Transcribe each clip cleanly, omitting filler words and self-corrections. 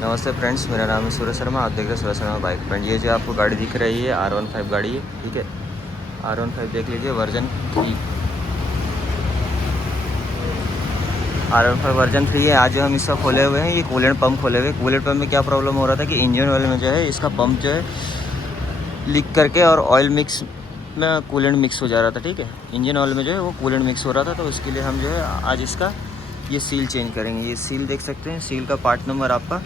नमस्ते फ्रेंड्स, मेरा नाम है सूरज शर्मा। आप देख रहे हैं सूरज शर्मा बाइक फ्रेंड। ये जो आपको गाड़ी दिख रही है R15 गाड़ी है, ठीक है। R15 देख लीजिए वर्जन 3, R15 वर्जन 3 है। आज जो हम इसका खोले हुए हैं, ये कूलेंट पंप खोले हुए हैं। कूलेंट पंप में क्या प्रॉब्लम हो रहा था कि इंजन ऑयल में जो है इसका पंप जो है लीक करके और ऑयल मिक्स में कूलेंट मिक्स हो जा रहा था, ठीक है। इंजन ऑयल में जो है वो कूलेंट मिक्स हो रहा था, तो उसके लिए हम जो है आज इसका ये सील चेंज करेंगे। ये सील देख सकते हैं, सील का पार्ट नंबर आपका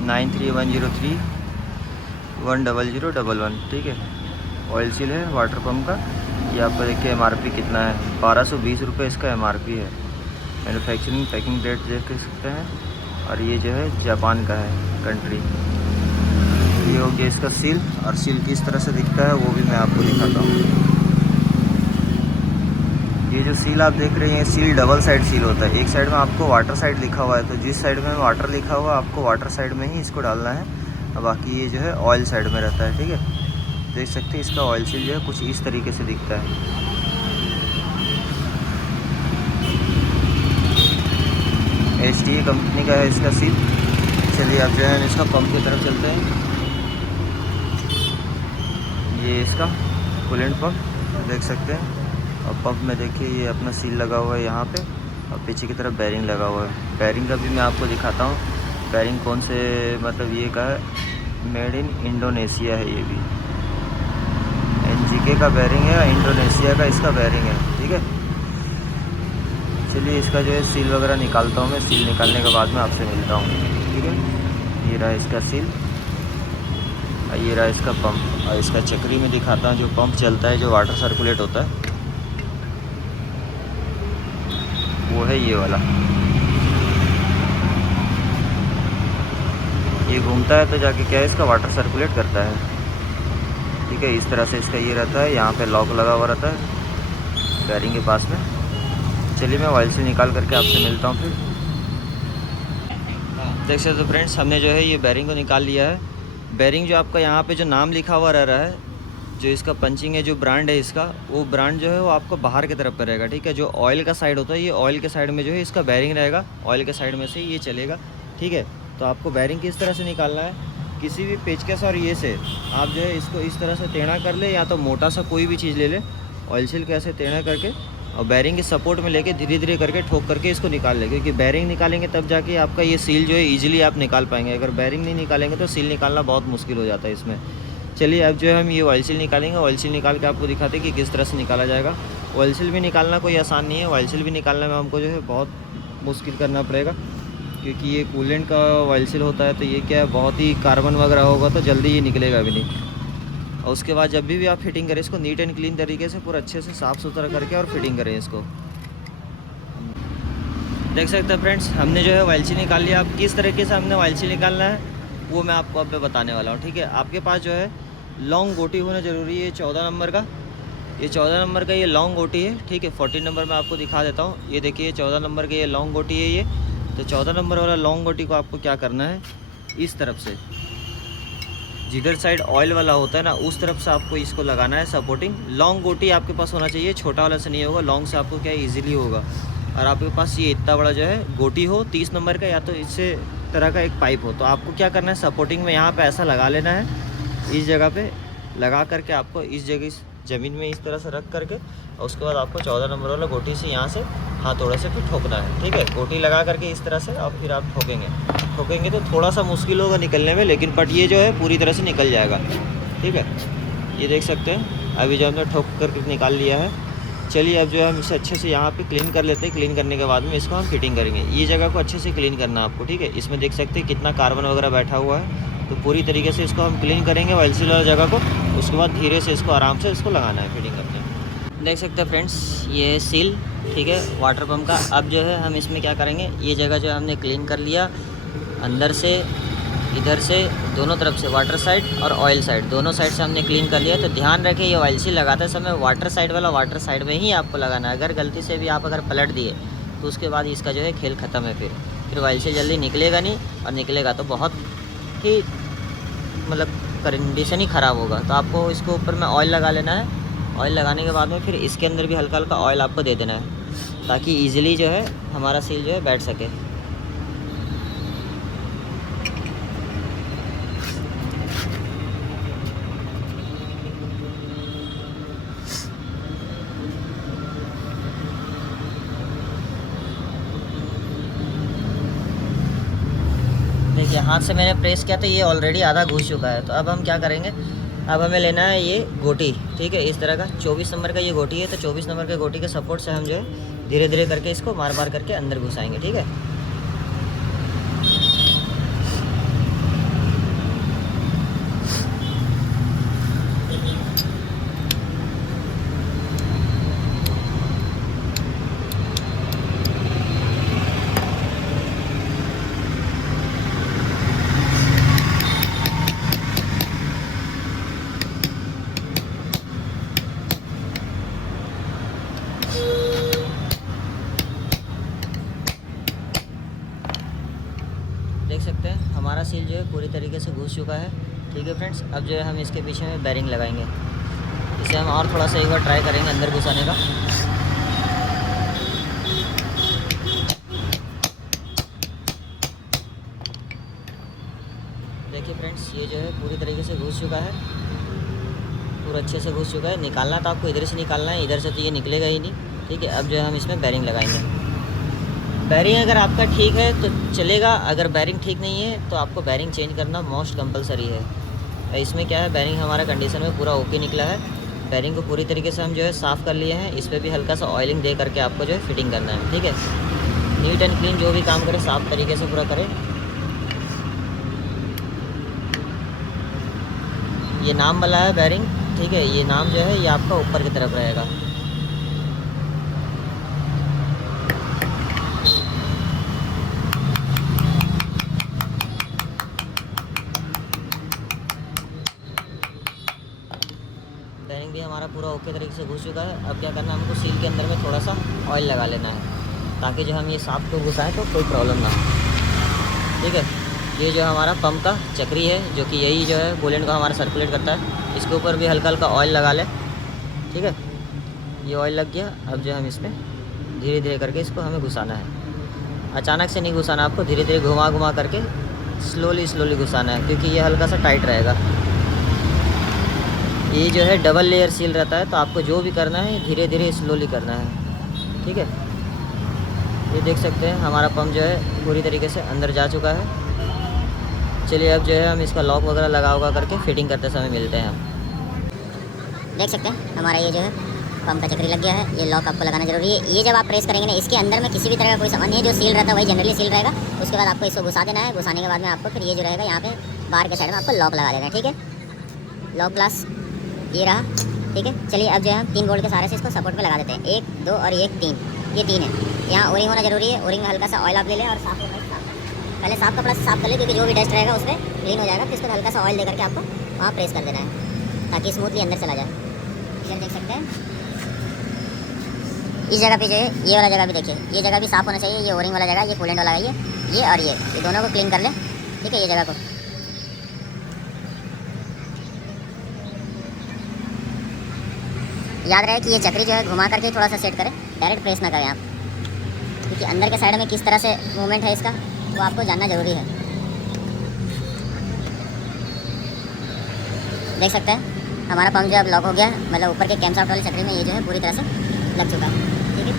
9310310011, ठीक है। ऑयल सील है वाटर पंप का। ये आपको देखिए MRP कितना है, 1220 रुपये इसका MRP है। मैन्युफैक्चरिंग पैकिंग डेट देख सकते हैं। और ये जो है जापान का है कंट्री। ये हो गया इसका सील, और सील किस तरह से दिखता है वो भी मैं आपको दिखाता हूँ। ये जो सील आप देख रहे हैं, सील डबल साइड सील होता है। एक साइड में आपको वाटर साइड लिखा हुआ है, तो जिस साइड में वाटर लिखा हुआ है आपको वाटर साइड में ही इसको डालना है। और बाकी ये जो है ऑयल साइड में रहता है, ठीक है। देख सकते हैं इसका ऑयल सील जो है कुछ इस तरीके से दिखता है। HTA कंपनी का है इसका सील। चलिए अब जो है इसका पंप की तरफ चलते हैं। ये इसका कूलेंट पंप देख सकते हैं। और पंप में देखिए ये अपना सील लगा हुआ है यहाँ पे, और पीछे की तरफ बेरिंग लगा हुआ है। बेरिंग का भी मैं आपको दिखाता हूँ। बेरिंग कौन से मतलब ये का है, मेड इन इंडोनेशिया है। ये भी NGK का बेरिंग है, इंडोनेशिया का इसका बेरिंग है, ठीक है। चलिए इसका जो है सील वगैरह निकालता हूँ मैं। सील निकालने के बाद में आपसे मिलता हूँ, ठीक है। ये रहा इसका सील, और ये रहा इसका पंप। और इसका चक्री में दिखाता हूँ, जो पंप चलता है, जो वाटर सर्कुलेट होता है, वो है ये वाला। ये घूमता है तो जाके क्या है इसका वाटर सर्कुलेट करता है, ठीक है। इस तरह से इसका ये रहता है, यहाँ पे लॉक लगा हुआ रहता है बेरिंग के पास में। चलिए मैं ऑयल से निकाल करके आपसे मिलता हूँ फिर। देख सकते हो फ्रेंड्स, हमने जो है ये बेरिंग को निकाल लिया है। बेरिंग जो आपका यहाँ पे जो नाम लिखा हुआ रह रहा है, जो इसका पंचिंग है, जो ब्रांड है इसका, वो ब्रांड जो है वो आपको बाहर की तरफ पर रहेगा, ठीक है। जो ऑयल का साइड होता है, ये ऑयल के साइड में जो है इसका बेरिंग रहेगा। ऑयल के साइड में से ये चलेगा, ठीक है। तो आपको बेरिंग किस तरह से निकालना है, किसी भी पेचकस और ये से आप जो है इसको इस तरह से टेढ़ा कर ले, या तो मोटा सा कोई भी चीज़ ले ले, ऑयल सील को ऐसे टेढ़ा करके और बेरिंग के सपोर्ट में लेके धीरे धीरे करके ठोक करके इसको निकाल ले। क्योंकि बेरिंग निकालेंगे तब जाके आपका ये सील जो है ईजिली आप निकाल पाएंगे। अगर बेरिंग नहीं निकालेंगे तो सील निकालना बहुत मुश्किल हो जाता है इसमें। चलिए अब जो है हम ये ऑयल सील निकालेंगे। ऑयल सील निकाल के आपको दिखाते हैं कि किस तरह से निकाला जाएगा। ऑयल सील भी निकालना कोई आसान नहीं है। ऑयल सील भी निकालने में हमको जो है बहुत मुश्किल करना पड़ेगा, क्योंकि ये कूलेंट का ऑयल सील होता है। तो ये क्या है, बहुत ही कार्बन वगैरह होगा तो जल्दी ये निकलेगा भी नहीं। और उसके बाद जब भी आप फिटिंग करें इसको नीट एंड क्लीन तरीके से पूरा अच्छे से साफ़ सुथरा करके और फिटिंग करें इसको। देख सकते हैं फ्रेंड्स, हमने जो है ऑयल सील निकाल लिया। अब किस तरीके से हमने ऑयल सील निकालना है वो मैं आपको अब बताने वाला हूँ, ठीक है। आपके पास जो है लॉन्ग गोटी होना ज़रूरी है, 14 नंबर का। ये 14 नंबर का ये लॉन्ग गोटी है, ठीक है। 14 नंबर मैं आपको दिखा देता हूँ। ये देखिए 14 नंबर का ये लॉन्ग गोटी है ये। तो 14 नंबर वाला लॉन्ग गोटी को आपको क्या करना है, इस तरफ से जिधर साइड ऑयल वाला होता है ना, उस तरफ से आपको इसको लगाना है सपोर्टिंग। लॉन्ग गोटी आपके पास होना चाहिए, छोटा वाला से नहीं होगा। लॉन्ग से आपको क्या ईजिली होगा। और आपके पास ये इतना बड़ा जो है गोटी हो 30 नंबर का, या तो इससे तरह का एक पाइप हो, तो आपको क्या करना है, सपोर्टिंग में यहाँ पे ऐसा लगा लेना है। इस जगह पे लगा करके आपको इस जगह ज़मीन में इस तरह से रख करके, और उसके बाद आपको 14 नंबर वाला गोटी से यहाँ से हाथोड़े से फिर ठोकना है, ठीक है। गोटी लगा करके इस तरह से और फिर आप ठोकेंगे तो थोड़ा सा मुश्किल होगा निकलने में, लेकिन बट ये जो है पूरी तरह से निकल जाएगा, ठीक है। ये देख सकते हैं अभी जो हमने ठोक करके निकाल लिया है। चलिए अब जो है हम इसे अच्छे से यहाँ पे क्लीन कर लेते हैं। क्लीन करने के बाद में इसको हम फिटिंग करेंगे। ये जगह को अच्छे से क्लीन करना है आपको, ठीक है। इसमें देख सकते हैं कितना कार्बन वगैरह बैठा हुआ है। तो पूरी तरीके से इसको हम क्लीन करेंगे ऑयल सील वाला जगह को। उसके बाद धीरे से इसको आराम से इसको लगाना है फिटिंग करके। देख सकते हैं फ्रेंड्स, ये है सील, ठीक है, वाटर पम्प का। अब जो है हम इसमें क्या करेंगे, ये जगह जो हमने क्लीन कर लिया, अंदर से इधर से दोनों तरफ से, वाटर साइड और ऑयल साइड, दोनों साइड से हमने क्लीन कर लिया। तो ध्यान रखें ये ऑयल सील लगाते समय वाटर साइड वाला वाटर साइड में ही आपको लगाना है। अगर गलती से भी आप अगर पलट दिए तो उसके बाद इसका जो है खेल ख़त्म है। फिर ऑयल सील जल्दी निकलेगा नहीं, और निकलेगा तो बहुत ही मतलब कंडीशन ही ख़राब होगा। तो आपको इसको ऊपर में ऑयल लगा लेना है। ऑयल लगाने के बाद में फिर इसके अंदर भी हल्का हल्का ऑयल आपको दे देना है, ताकि ईजिली जो है हमारा सील जो है बैठ सके। देखिए हाथ से मैंने प्रेस किया तो ये ऑलरेडी आधा घुस चुका है। तो अब हम क्या करेंगे, अब हमें लेना है ये गोटी, ठीक है, इस तरह का 24 नंबर का ये गोटी है। तो 24 नंबर के गोटी के सपोर्ट से हम जो है धीरे धीरे करके इसको मार मार करके अंदर घुसाएंगे, ठीक है। देख सकते हैं हमारा सील जो है पूरी तरीके से घुस चुका है, ठीक है फ्रेंड्स। अब जो है हम इसके पीछे में बैरिंग लगाएंगे। इसे हम और थोड़ा सा एक बार ट्राई करेंगे अंदर घुसाने का। देखिए फ्रेंड्स ये जो है पूरी तरीके से घुस चुका है, पूरा अच्छे से घुस चुका है। निकालना तो आपको इधर से निकालना है, इधर से तो ये निकलेगा ही नहीं, ठीक है। अब जो है हम इसमें बैरिंग लगाएंगे। बैरिंग अगर आपका ठीक है तो चलेगा, अगर बैरिंग ठीक नहीं है तो आपको बैरिंग चेंज करना मोस्ट कंपलसरी है। इसमें क्या है, बैरिंग हमारा कंडीशन में पूरा ओके निकला है। बैरिंग को पूरी तरीके से हम जो है साफ़ कर लिए हैं। इस पर भी हल्का सा ऑयलिंग दे करके आपको जो है फिटिंग करना है, ठीक है। नीट एंड क्लीन जो भी काम करें साफ़ तरीके से पूरा करें। ये नाम वाला है बैरिंग, ठीक है। ये नाम जो है ये आपका ऊपर की तरफ रहेगा। बैरिंग भी हमारा पूरा ओके तरीके से घुस चुका है। अब क्या करना है, हमको सील के अंदर में थोड़ा सा ऑयल लगा लेना है, ताकि जो हम ये साफ को घुसाएँ तो कोई प्रॉब्लम ना हो, ठीक है। ये जो हमारा पंप का चक्री है, जो कि यही जो है कूलेंट को हमारा सर्कुलेट करता है। इसके ऊपर भी हल्का हल्का ऑयल लगा लें, ठीक है। ये ऑयल लग गया। अब जो हम इसमें धीरे धीरे करके इसको हमें घुसाना है। अचानक से नहीं घुसाना, आपको धीरे धीरे घुमा घुमा करके स्लोली स्लोली घुसाना है, क्योंकि ये हल्का सा टाइट रहेगा। ये जो है डबल लेयर सील रहता है, तो आपको जो भी करना है धीरे धीरे स्लोली करना है, ठीक है। ये देख सकते हैं हमारा पंप जो है पूरी तरीके से अंदर जा चुका है। चलिए अब जो है हम इसका लॉक वगैरह लगा उगा करके फिटिंग करते समय मिलते हैं हम। देख सकते हैं हमारा ये जो है पंप का चक्री लग गया है। ये लॉक आपको लगाना जरूरी है। ये जब आप प्रेस करेंगे ना, इसके अंदर में किसी भी तरह का कोई सामान नहीं है, जो सील रहता है वही जनरली सील रहेगा। उसके बाद आपको इसको घुसा देना है। घुसाने के बाद में आपको फिर ये जो रहेगा यहाँ पे बाहर के साइड में आपको लॉक लगा देना है, ठीक है। लॉक प्लस ये रहा, ठीक है। चलिए अब जो है हम 3 बोल्ट के सहारे से इसको सपोर्ट पे लगा देते हैं। 1 2 और 1 3, ये 3 है। यहाँ ओरिंग होना जरूरी है। ओरिंग में हल्का सा ऑयल आप ले लें और साफ पहले साफ कपड़ा से साफ कर ले, क्योंकि जो भी डस्ट रहेगा उस पर क्लीन हो जाएगा। फिर इसको हल्का सा ऑयल दे करके आपको वहाँ प्रेस कर देना है, ताकि स्मूथली अंदर चला जाए। इधर देख सकते हैं इस जगह पे जो है, ये वाला जगह भी देखिए, ये जगह भी साफ़ होना चाहिए। ये ओरिंग वाला जगह, ये कूलेंट वाला है, ये और ये दोनों को क्लीन कर लें, ठीक है। ये जगह को याद रहे कि ये चक्री जो है घुमा करके थोड़ा सा सेट करें, डायरेक्ट प्रेस ना करें आप, क्योंकि अंदर के साइड में किस तरह से मूवमेंट है इसका वो आपको जानना ज़रूरी है। देख सकते हैं हमारा पंप जो अब लॉक हो गया, मतलब ऊपर के कैमशाफ्ट वाले चक्री में ये जो है पूरी तरह से लग चुका है, ठीक है।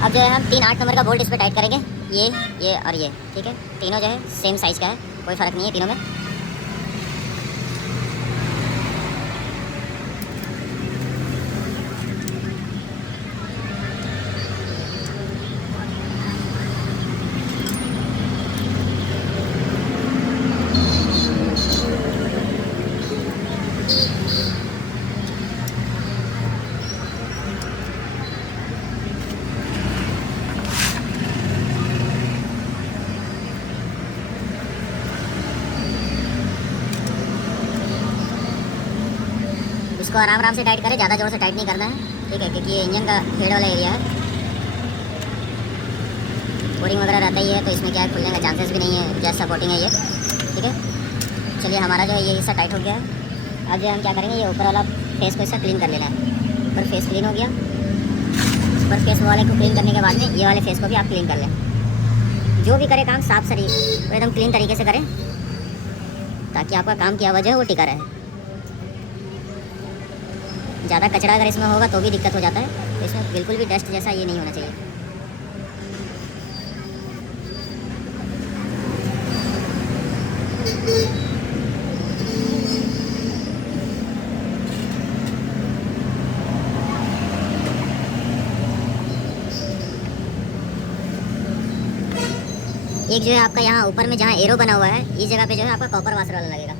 अब जो है हम 3 8 नंबर का बोल्ट इस पर टाइट करेंगे, ये और ये, ठीक है। तीनों जो है सेम साइज़ का है, कोई फ़र्क नहीं है तीनों में। इसको आराम आराम से टाइट करें, ज़्यादा जोर से टाइट नहीं करना है, ठीक है, क्योंकि ये इंजन का हेड वाला एरिया है। बोरिंग वगैरह रहता ही है, तो इसमें क्या है, खुलने का चांसेस भी नहीं है, जैसे सपोर्टिंग है ये, ठीक है। चलिए हमारा जो है ये हिस्सा टाइट हो गया है। अब जो हम क्या करेंगे, ये ऊपर वाला फेस को इसका क्लीन कर लेना है। ऊपर फेस क्लीन हो गया, ऊपर फेस वाले को क्लीन करने के बाद में ये वाले फेस को भी आप क्लीन कर लें। जो भी करे काम साफ सरी एकदम क्लीन तरीके से करें, ताकि आपका काम किया हुआ जो है वो टिका रहे। ज़्यादा कचरा अगर इसमें होगा तो भी दिक्कत हो जाता है, तो इसमें बिल्कुल भी डस्ट जैसा ये नहीं होना चाहिए। एक जो है आपका यहाँ ऊपर में जहाँ एरो बना हुआ है, इस जगह पे जो है आपका कॉपर वाशर वाला लगेगा।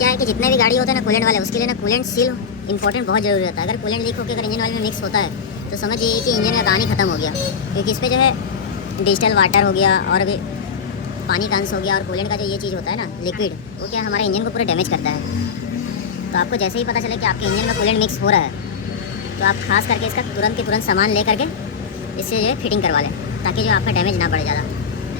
क्या है कि जितने भी गाड़ी होते हैं ना कूलेंट वाले, उसके लिए ना कूलेंट सील इंपॉर्टेंट बहुत जरूरी होता है। अगर कूलेंट लीक होकर अगर इंजन ऑयल में मिक्स होता है तो समझ जाइए कि इंजन का कहानी खत्म हो गया, क्योंकि इस पर जो है डिजिटल वाटर हो गया और भी पानी का अंश हो गया, और कूलेंट का जो ये चीज़ होता है ना लिक्विड, वो क्या हमारे इंजन को पूरा डैमेज करता है। तो आपको जैसे ही पता चले कि आपके इंजन में कूलेंट मिक्स हो रहा है, तो आप खास करके इसका तुरंत के तुरंत सामान ले करके इससे जो है फिटिंग करवा लें, ताकि जो आपका डैमेज ना बढ़े ज़्यादा।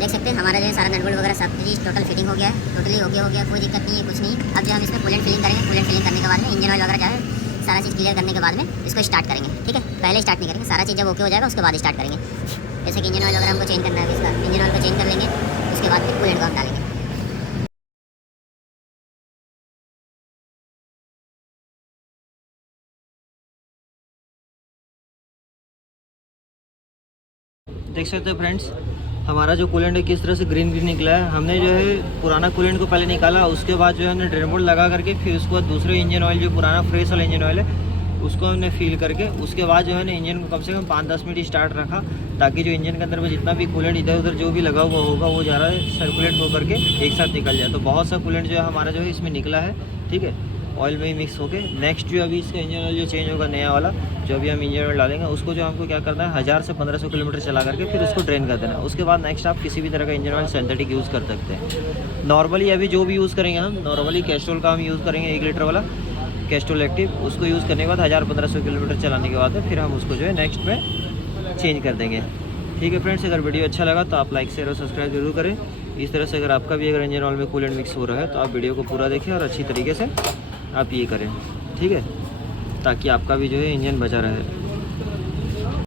देख सकते हैं हमारा जो है सारा नट बोल्ट वगैरह सब चीज़ टोटल फिटिंग हो गया है, टोटली हो गया, कोई दिक्कत नहीं है, कुछ नहीं। अब जो हम इसमें कूलेंट फिलिंग करेंगे, कूलेंट फिलिंग करने के बाद में इंजन ऑयल वगैरह जो है सारा चीज़ क्लियर करने के बाद में इसको स्टार्ट करेंगे। ठीक है, पहले स्टार्ट नहीं करेंगे, सारा चीज़ जब ओके हो जाएगा उसके बाद स्टार्ट करेंगे। जैसे कि इंजन ऑयल वगैरह हमको चेंज करना है, इसका इंजन ऑयल को चेंज कर लेंगे, उसके बाद फिर कूलेंट को हम डालेंगे। देख सकते हैं फ्रेंड्स, हमारा जो कूलेंट है किस तरह से ग्रीन निकला है। हमने जो है पुराना कूलेंट को पहले निकाला, उसके बाद जो है हमने ड्रेन बोर्ड लगा करके, फिर उसके बाद दूसरे इंजन ऑयल जो पुराना फ्रेश वाला इंजन ऑयल है उसको हमने फिल करके, उसके बाद जो है ना इंजन को कम से कम 5-10 मिनट स्टार्ट रखा, ताकि जो इंजन के अंदर में जितना भी कूलेंट इधर उधर जो भी लगा हुआ होगा वो ज़्यादा सर्कुलेट हो करके एक साथ निकल जाए। तो बहुत सा कूलेंट जो है हमारा जो है इसमें निकला है। ठीक है, ऑयल में ही मिक्स होके नेक्स्ट जो अभी इसका इंजन ऑयल जो चेंज होगा नया वाला, जो अभी हम इंजन ऑयल डालेंगे, उसको जो हमको क्या करना है 1000 से 1500 किलोमीटर चला करके फिर उसको ड्रेन कर देना है। उसके बाद नेक्स्ट आप किसी भी तरह का इंजन ऑयल सिंथेटिक यूज़ कर सकते हैं। नॉर्मली अभी जो भी यूज़ करेंगे हम, नॉर्मली कैस्ट्रोल का हम यूज़ करेंगे 1 लीटर वाला कैस्ट्रोल एक्टिव। उसको यूज़ करने के बाद 1000-1500 किलोमीटर चलाने के बाद फिर हम उसको जो है नेक्स्ट में चेंज कर देंगे। ठीक है फ्रेंड्स, अगर वीडियो अच्छा लगा तो आप लाइक शेयर और सब्सक्राइब जरूर करें। इस तरह से अगर आपका भी अगर इंजन ऑयल में कूलेंट मिक्स हो रहा है तो आप वीडियो को पूरा देखें और अच्छी तरीके से आप ये करें। ठीक है, ताकि आपका भी जो है इंजन बचा रहे।